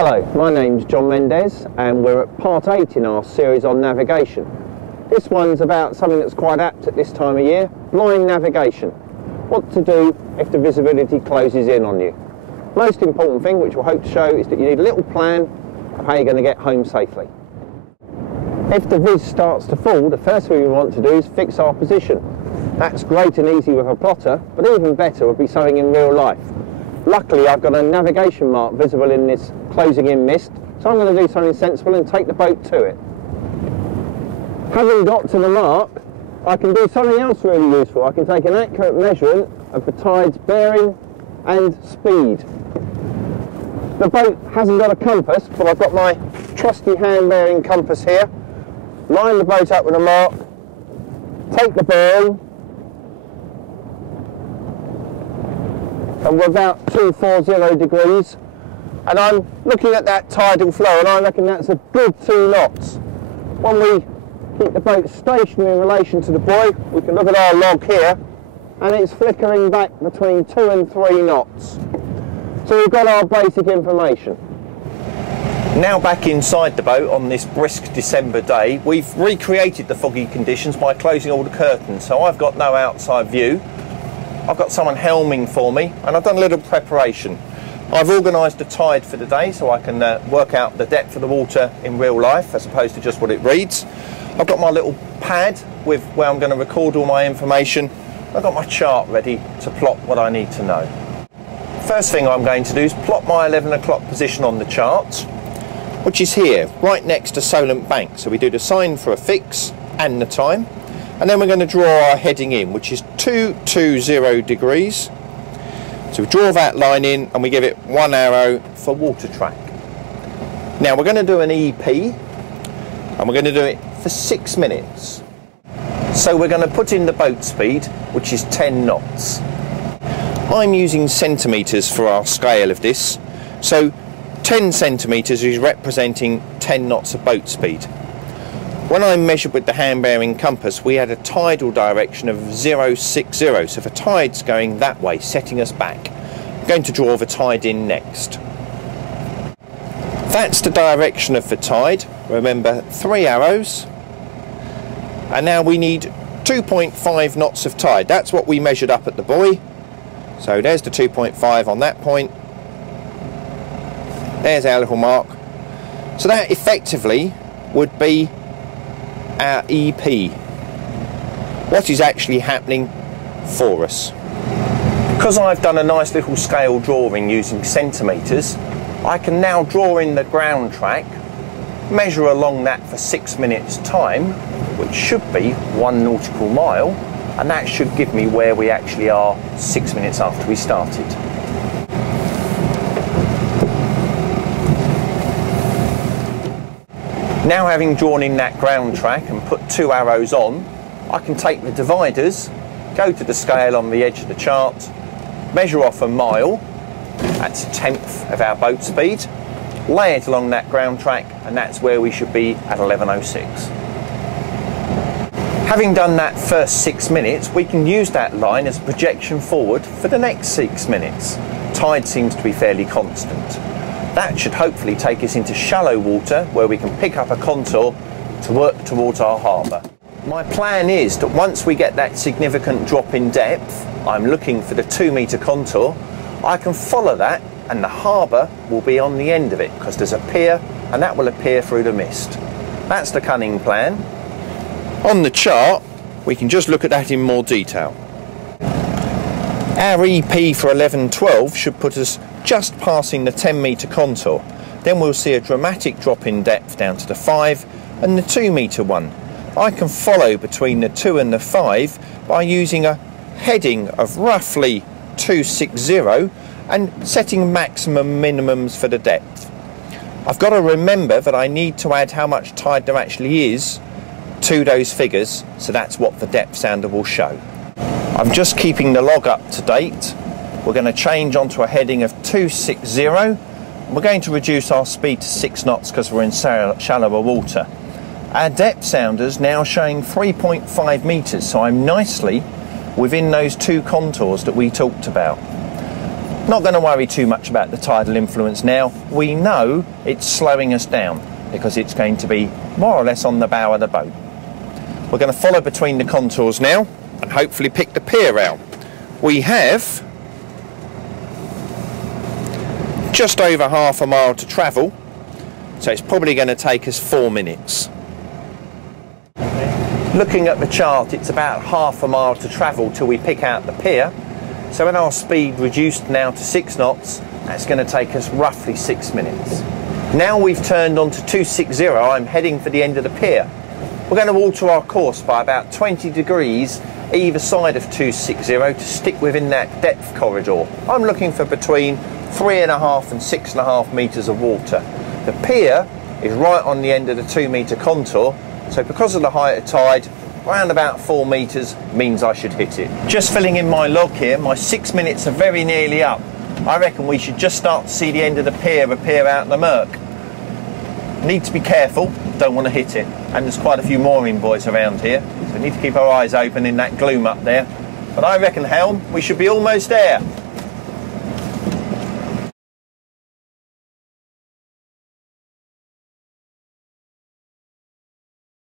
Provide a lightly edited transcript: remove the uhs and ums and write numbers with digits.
Hello, my name's John Mendez and we're at part 8 in our series on navigation. This one's about something that's quite apt at this time of year, blind navigation. What to do if the visibility closes in on you. Most important thing, which we'll hope to show, is that you need a little plan of how you're going to get home safely. If the viz starts to fall, the first thing we want to do is fix our position. That's great and easy with a plotter, but even better would be something in real life. Luckily, I've got a navigation mark visible in this closing in mist, so I'm going to do something sensible and take the boat to it. Having got to the mark, I can do something else really useful. I can take an accurate measurement of the tide's bearing and speed. The boat hasn't got a compass, but I've got my trusty hand-bearing compass here. Line the boat up with a mark, take the bearing, and we're about 240 degrees, and I'm looking at that tidal flow, and I reckon that's a good 2 knots. When we keep the boat stationary in relation to the buoy, we can look at our log here, and it's flickering back between 2 and 3 knots. So we've got our basic information. Now back inside the boat on this brisk December day, we've recreated the foggy conditions by closing all the curtains, so I've got no outside view. I've got someone helming for me, and I've done a little preparation. I've organised the tide for the day so I can work out the depth of the water in real life as opposed to just what it reads. I've got my little pad with where I'm going to record all my information. I've got my chart ready to plot what I need to know. First thing I'm going to do is plot my 11 o'clock position on the chart, which is here, right next to Solent Bank. So we do the sign for a fix and the time. And then we're going to draw our heading in, which is 220 degrees. So we draw that line in and we give it 1 arrow for water track. Now we're going to do an EP, and we're going to do it for 6 minutes. So we're going to put in the boat speed, which is 10 knots. I'm using centimetres for our scale of this. So 10 centimetres is representing 10 knots of boat speed. When I measured with the hand-bearing compass, we had a tidal direction of 060, so the tide's going that way, setting us back. I'm going to draw the tide in next. That's the direction of the tide. Remember, 3 arrows. And now we need 2.5 knots of tide. That's what we measured up at the buoy. So there's the 2.5 on that point. There's our little mark. So that effectively would be our EP. What is actually happening for us. Because I've done a nice little scale drawing using centimetres, I can now draw in the ground track, measure along that for 6 minutes time, which should be 1 nautical mile, and that should give me where we actually are 6 minutes after we started. Now, having drawn in that ground track and put 2 arrows on, I can take the dividers, go to the scale on the edge of the chart, measure off a mile, that's 1/10 of our boat speed, lay it along that ground track, and that's where we should be at 11:06. Having done that first 6 minutes, we can use that line as a projection forward for the next 6 minutes. Tide seems to be fairly constant. That should hopefully take us into shallow water where we can pick up a contour to work towards our harbour. My plan is that once we get that significant drop in depth, I'm looking for the 2-metre contour, I can follow that and the harbour will be on the end of it because there's a pier and that will appear through the mist. That's the cunning plan. On the chart, we can just look at that in more detail. Our EP for 11:12 should put us just passing the 10-metre contour. Then we'll see a dramatic drop in depth down to the 5 and the 2-metre one. I can follow between the 2 and the 5 by using a heading of roughly 260 and setting maximum minimums for the depth. I've got to remember that I need to add how much tide there actually is to those figures, so that's what the depth sounder will show. I'm just keeping the log up to date. We're going to change onto a heading of 260. We're going to reduce our speed to 6 knots because we're in shallower water. Our depth sounder's now showing 3.5 metres, so I'm nicely within those 2 contours that we talked about. Not going to worry too much about the tidal influence now. We know it's slowing us down because it's going to be more or less on the bow of the boat. We're going to follow between the contours now and hopefully pick the pier out. We have just over half a mile to travel, so it's probably going to take us 4 minutes. Looking at the chart, it's about half a mile to travel till we pick out the pier. So when our speed reduced now to 6 knots, that's going to take us roughly 6 minutes. Now we've turned onto 260, I'm heading for the end of the pier. We're going to alter our course by about 20 degrees either side of 260 to stick within that depth corridor. I'm looking for between 3.5 and 6.5 metres of water. The pier is right on the end of the 2 metre contour, so because of the height of tide, around about 4 metres means I should hit it. Just filling in my log here, my 6 minutes are very nearly up. I reckon we should just start to see the end of the pier appear out in the murk. Need to be careful, don't want to hit it. And there's quite a few mooring buoys around here, so we need to keep our eyes open in that gloom up there. But I reckon, Helm, we should be almost there.